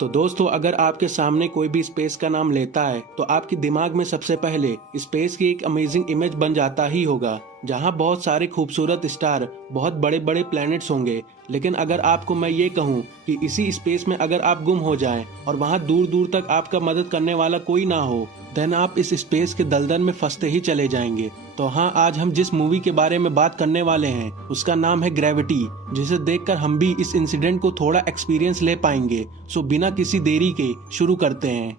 तो दोस्तों, अगर आपके सामने कोई भी स्पेस का नाम लेता है तो आपके दिमाग में सबसे पहले स्पेस की एक अमेजिंग इमेज बन जाता ही होगा, जहां बहुत सारे खूबसूरत स्टार, बहुत बड़े बड़े प्लैनेट्स होंगे। लेकिन अगर आपको मैं ये कहूं कि इसी स्पेस में अगर आप गुम हो जाएं और वहां दूर दूर तक आपका मदद करने वाला कोई ना हो, देन आप इस स्पेस के दलदल में फंसते ही चले जाएंगे। तो हाँ, आज हम जिस मूवी के बारे में बात करने वाले हैं उसका नाम है ग्रेविटी, जिसे देखकर हम भी इस इंसिडेंट को थोड़ा एक्सपीरियंस ले पाएंगे। सो बिना किसी देरी के शुरू करते हैं।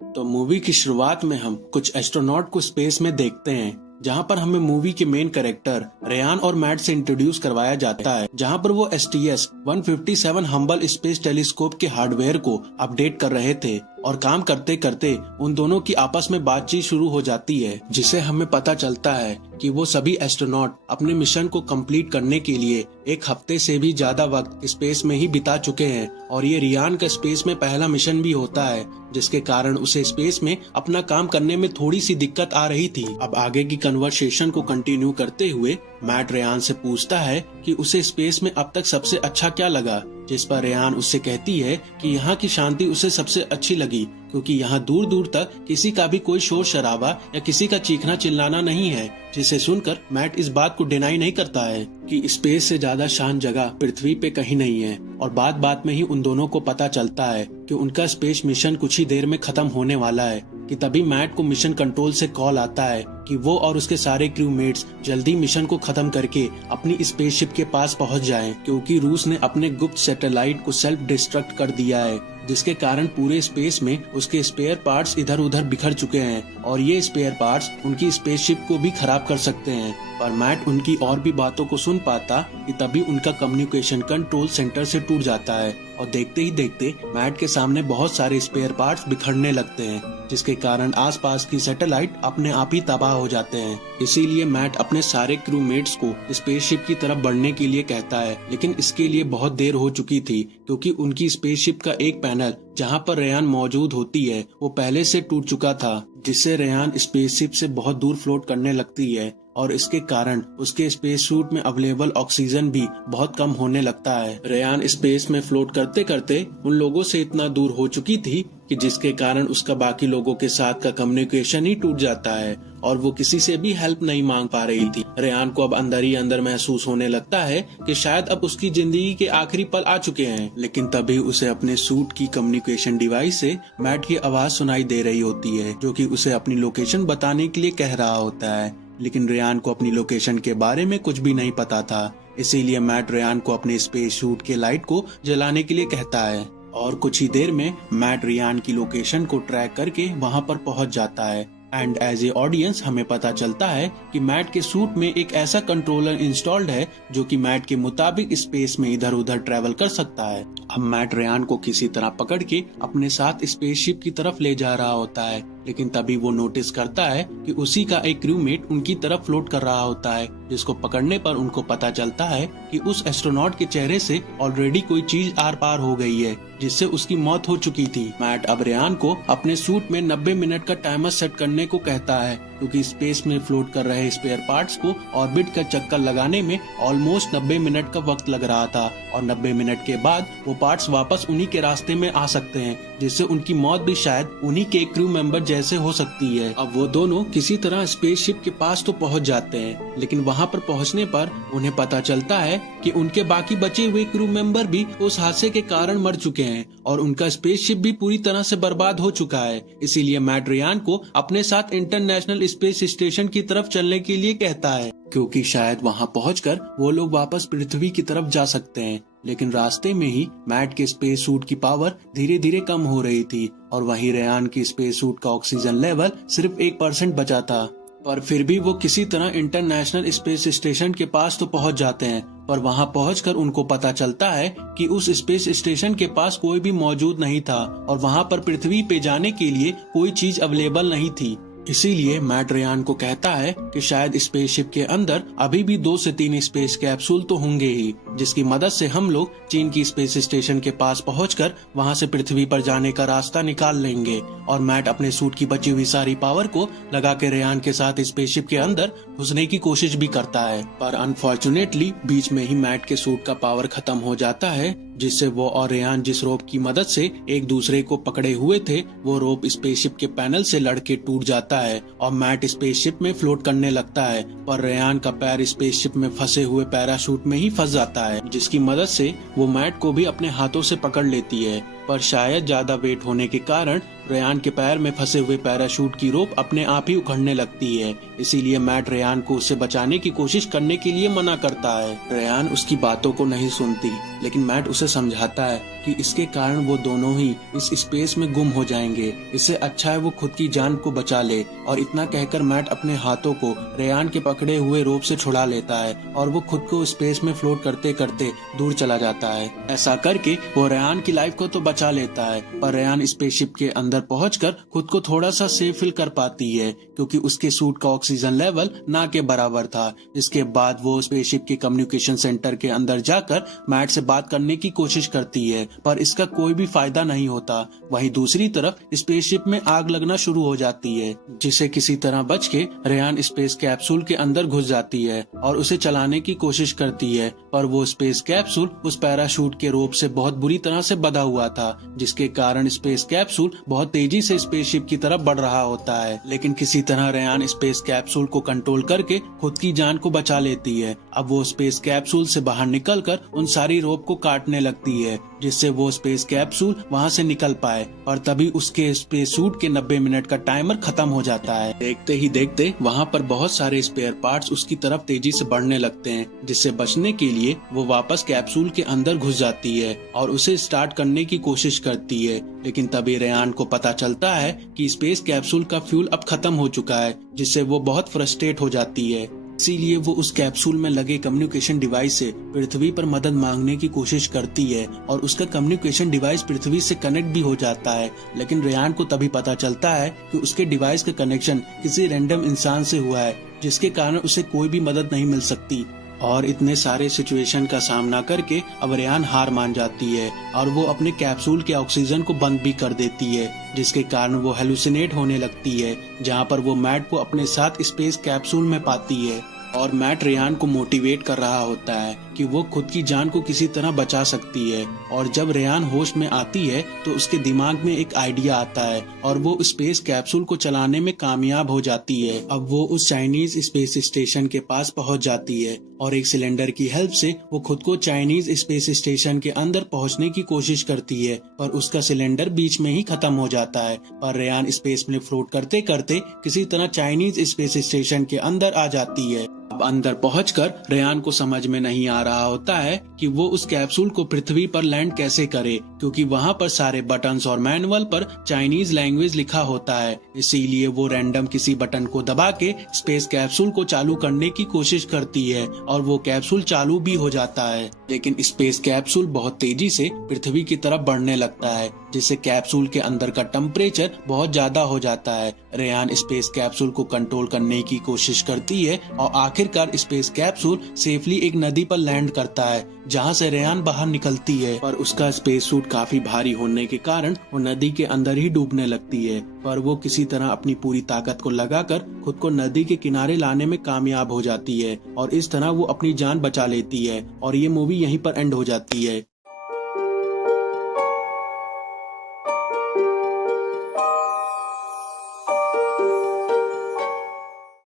तो मूवी की शुरुआत में हम कुछ एस्ट्रोनॉट को स्पेस में देखते हैं, जहां पर हमें मूवी के मेन कैरेक्टर रेयान और मैट से इंट्रोड्यूस करवाया जाता है, जहां पर वो STS-157 हम्बल स्पेस टेलीस्कोप के हार्डवेयर को अपडेट कर रहे थे और काम करते करते उन दोनों की आपस में बातचीत शुरू हो जाती है, जिसे हमें पता चलता है कि वो सभी एस्ट्रोनॉट अपने मिशन को कंप्लीट करने के लिए एक हफ्ते से भी ज्यादा वक्त स्पेस में ही बिता चुके हैं और ये रियान का स्पेस में पहला मिशन भी होता है, जिसके कारण उसे स्पेस में अपना काम करने में थोड़ी सी दिक्कत आ रही थी। अब आगे की कन्वर्सेशन को कंटिन्यू करते हुए मैट रेयान से पूछता है कि उसे स्पेस में अब तक सबसे अच्छा क्या लगा, जिस पर रेयान उससे कहती है कि यहाँ की शांति उसे सबसे अच्छी लगी, क्योंकि यहाँ दूर दूर तक किसी का भी कोई शोर शराबा या किसी का चीखना चिल्लाना नहीं है। जिसे सुनकर मैट इस बात को डिनाई नहीं करता है कि स्पेस से ज्यादा शांत जगह पृथ्वी पे कहीं नहीं है, और बात बात में ही उन दोनों को पता चलता है कि उनका स्पेस मिशन कुछ ही देर में खत्म होने वाला है। कि तभी मैट को मिशन कंट्रोल से कॉल आता है कि वो और उसके सारे क्रूमेट्स जल्दी मिशन को खत्म करके अपनी स्पेसशिप के पास पहुंच जाएं, क्योंकि रूस ने अपने गुप्त सैटेलाइट को सेल्फ डिस्ट्रक्ट कर दिया है, जिसके कारण पूरे स्पेस में उसके स्पेयर पार्ट्स इधर उधर बिखर चुके हैं और ये स्पेयर पार्ट्स उनकी स्पेसशिप को भी खराब कर सकते हैं। पर मैट उनकी और भी बातों को सुन पाता कि तभी उनका कम्युनिकेशन कंट्रोल सेंटर से टूट जाता है और देखते ही देखते मैट के सामने बहुत सारे स्पेयर पार्ट्स बिखरने लगते हैं, जिसके कारण आसपास की सैटेलाइट अपने आप ही तबाह हो जाते हैं। इसीलिए मैट अपने सारे क्रूमेट्स को स्पेसशिप की तरफ बढ़ने के लिए कहता है, लेकिन इसके लिए बहुत देर हो चुकी थी, क्योंकि उनकी स्पेसशिप का एक पैनल जहां पर रेयान मौजूद होती है वो पहले से टूट चुका था, जिससे रेयान स्पेसशिप से बहुत दूर फ्लोट करने लगती है और इसके कारण उसके स्पेस सूट में अवेलेबल ऑक्सीजन भी बहुत कम होने लगता है। रेयान स्पेस में फ्लोट करते करते उन लोगों से इतना दूर हो चुकी थी कि जिसके कारण उसका बाकी लोगों के साथ का कम्युनिकेशन ही टूट जाता है और वो किसी से भी हेल्प नहीं मांग पा रही थी। रेयान को अब अंदर ही अंदर महसूस होने लगता है कि शायद अब उसकी जिंदगी के आखिरी पल आ चुके हैं, लेकिन तभी उसे अपने सूट की कम्युनिकेशन डिवाइस से मैट की आवाज सुनाई दे रही होती है, जो कि उसे अपनी लोकेशन बताने के लिए कह रहा होता है। लेकिन रेयान को अपनी लोकेशन के बारे में कुछ भी नहीं पता था, इसीलिए मैट रेयान को अपने स्पेस सूट के लाइट को जलाने के लिए कहता है और कुछ ही देर में मैट रेयान की लोकेशन को ट्रैक करके वहां पर पहुंच जाता है। एंड एज ए ऑडियंस हमें पता चलता है कि मैट के सूट में एक ऐसा कंट्रोलर इंस्टॉल्ड है जो कि मैट के मुताबिक स्पेस में इधर उधर ट्रेवल कर सकता है। अब मैट रेयान को किसी तरह पकड़ के अपने साथ स्पेसशिप की तरफ ले जा रहा होता है, लेकिन तभी वो नोटिस करता है कि उसी का एक क्रूमेट उनकी तरफ फ्लोट कर रहा होता है, जिसको पकड़ने पर उनको पता चलता है कि उस एस्ट्रोनॉट के चेहरे से ऑलरेडी कोई चीज आर पार हो गई है, जिससे उसकी मौत हो चुकी थी। मैट अब रेयान को अपने सूट में 90 मिनट का टाइमर सेट करने को कहता है, क्योंकि स्पेस में फ्लोट कर रहे स्पेयर पार्ट्स को ऑर्बिट का चक्कर लगाने में ऑलमोस्ट 90 मिनट का वक्त लग रहा था और 90 मिनट के बाद वो पार्ट्स वापस उन्हीं के रास्ते में आ सकते हैं, जिससे उनकी मौत भी शायद उन्हीं के क्रू मेंबर जैसे हो सकती है। अब वो दोनों किसी तरह स्पेसशिप के पास तो पहुंच जाते हैं, लेकिन वहां पर पहुंचने पर उन्हें पता चलता है कि उनके बाकी बचे हुए क्रू मेंबर भी उस हादसे के कारण मर चुके हैं और उनका स्पेसशिप भी पूरी तरह से बर्बाद हो चुका है। इसीलिए मैट रेयान को अपने साथ इंटरनेशनल स्पेस स्टेशन की तरफ चलने के लिए कहता है, क्योंकि शायद वहां पहुंचकर वो लोग वापस पृथ्वी की तरफ जा सकते हैं। लेकिन रास्ते में ही मैट के स्पेस सूट की पावर धीरे धीरे कम हो रही थी और वहीं रेयान की स्पेस सूट का ऑक्सीजन लेवल सिर्फ 1% बचा था। पर फिर भी वो किसी तरह इंटरनेशनल स्पेस स्टेशन के पास तो पहुंच जाते हैं, पर वहां पहुंचकर उनको पता चलता है कि उस स्पेस स्टेशन के पास कोई भी मौजूद नहीं था और वहां पर पृथ्वी पे जाने के लिए कोई चीज अवेलेबल नहीं थी, इसीलिए मैट रेयान को कहता है कि शायद स्पेसशिप के अंदर अभी भी 2 से 3 स्पेस कैप्सूल तो होंगे ही, जिसकी मदद से हम लोग चीन की स्पेस स्टेशन के पास पहुंचकर वहां से पृथ्वी पर जाने का रास्ता निकाल लेंगे। और मैट अपने सूट की बची हुई सारी पावर को लगा के रेयान के साथ स्पेसशिप के अंदर घुसने की कोशिश भी करता है, पर अनफॉर्चुनेटली बीच में ही मैट के सूट का पावर खत्म हो जाता है, जिससे वो और रेयान जिस रोप की मदद से एक दूसरे को पकड़े हुए थे वो रोप स्पेसशिप के पैनल से लड़के टूट जाता है और मैट स्पेसशिप में फ्लोट करने लगता है, पर रेयान का पैर स्पेसशिप में फंसे हुए पैराशूट में ही फंस जाता है, जिसकी मदद से वो मैट को भी अपने हाथों से पकड़ लेती है। पर शायद ज्यादा वेट होने के कारण रेयान के पैर में फंसे हुए पैराशूट की रोप अपने आप ही उखड़ने लगती है। इसीलिए मैट रेयान को उससे बचाने की कोशिश करने के लिए मना करता है। रेयान उसकी बातों को नहीं सुनती, लेकिन मैट उसे समझाता है कि इसके कारण वो दोनों ही इस स्पेस में गुम हो जाएंगे, इससे अच्छा है वो खुद की जान को बचा ले। और इतना कहकर मैट अपने हाथों को रेयान के पकड़े हुए रोप से छुड़ा लेता है और वो खुद को स्पेस में फ्लोट करते करते दूर चला जाता है। ऐसा करके वो रेयान की लाइफ को तो बचा लेता है, पर रेयान स्पेसशिप के अंदर पहुंचकर खुद को थोड़ा सा सेफ फील कर पाती है, क्योंकि उसके सूट का ऑक्सीजन लेवल ना के बराबर था। इसके बाद वो स्पेसशिप के कम्युनिकेशन सेंटर के अंदर जाकर मैट से बात करने की कोशिश करती है, पर इसका कोई भी फायदा नहीं होता। वहीं दूसरी तरफ स्पेसशिप में आग लगना शुरू हो जाती है, जिसे किसी तरह बच के रेयान स्पेस कैप्सूल के अंदर घुस जाती है और उसे चलाने की कोशिश करती है, पर वो स्पेस कैप्सूल उस पैराशूट के रोप से बहुत बुरी तरह से बंधा हुआ था, जिसके कारण स्पेस कैप्सूल बहुत तेजी से स्पेसशिप की तरफ बढ़ रहा होता है। लेकिन किसी तरह रेयान स्पेस कैप्सूल को कंट्रोल करके खुद की जान को बचा लेती है। अब वो स्पेस कैप्सूल से बाहर निकलकर उन सारी रोप को काटने लगती है, जिससे वो स्पेस कैप्सूल वहां से निकल पाए, और तभी उसके स्पेस सूट के 90 मिनट का टाइमर खत्म हो जाता है। देखते ही देखते वहां पर बहुत सारे स्पेयर पार्ट्स उसकी तरफ तेजी से बढ़ने लगते हैं, जिससे बचने के लिए वो वापस कैप्सूल के अंदर घुस जाती है और उसे स्टार्ट करने की कोशिश करती है। लेकिन तभी रेयान को पता चलता है कि स्पेस कैप्सूल का फ्यूल अब खत्म हो चुका है, जिससे वो बहुत फ्रस्ट्रेट हो जाती है। इसीलिए वो उस कैप्सूल में लगे कम्युनिकेशन डिवाइस से पृथ्वी पर मदद मांगने की कोशिश करती है और उसका कम्युनिकेशन डिवाइस पृथ्वी से कनेक्ट भी हो जाता है। लेकिन रेयान को तभी पता चलता है कि उसके डिवाइस का कनेक्शन किसी रैंडम इंसान से हुआ है, जिसके कारण उसे कोई भी मदद नहीं मिल सकती। और इतने सारे सिचुएशन का सामना करके अब रेयान हार मान जाती है और वो अपने कैप्सूल के ऑक्सीजन को बंद भी कर देती है, जिसके कारण वो हेलुसिनेट होने लगती है, जहाँ पर वो मैट को अपने साथ स्पेस कैप्सूल में पाती है। और मैट रेयान को मोटिवेट कर रहा होता है कि वो खुद की जान को किसी तरह बचा सकती है। और जब रेयान होश में आती है तो उसके दिमाग में एक आइडिया आता है और वो स्पेस कैप्सूल को चलाने में कामयाब हो जाती है। अब वो उस चाइनीज स्पेस स्टेशन के पास पहुंच जाती है और एक सिलेंडर की हेल्प से वो खुद को चाइनीज स्पेस स्टेशन के अंदर पहुंचने की कोशिश करती है, पर उसका सिलेंडर बीच में ही खत्म हो जाता है। पर रेयान स्पेस में फ्लोट करते करते किसी तरह चाइनीज स्पेस स्टेशन के अंदर आ जाती है। अब अंदर पहुंचकर रेयान को समझ में नहीं आ रहा होता है कि वो उस कैप्सूल को पृथ्वी पर लैंड कैसे करे, क्योंकि वहां पर सारे बटन्स और मैनुअल पर चाइनीज लैंग्वेज लिखा होता है। इसीलिए वो रैंडम किसी बटन को दबा के स्पेस कैप्सूल को चालू करने की कोशिश करती है और वो कैप्सूल चालू भी हो जाता है। लेकिन स्पेस कैप्सूल बहुत तेजी से पृथ्वी की तरफ बढ़ने लगता है, जिससे कैप्सूल के अंदर का टेम्परेचर बहुत ज्यादा हो जाता है। रेयान स्पेस कैप्सूल को कंट्रोल करने की कोशिश करती है और आखिरकार स्पेस कैप्सूल सेफली एक नदी पर लैंड करता है, जहां से रेयान बाहर निकलती है। पर उसका स्पेस सूट काफी भारी होने के कारण वो नदी के अंदर ही डूबने लगती है, पर वो किसी तरह अपनी पूरी ताकत को लगाकर खुद को नदी के किनारे लाने में कामयाब हो जाती है और इस तरह वो अपनी जान बचा लेती है। और ये मूवी यहीं पर एंड हो जाती है।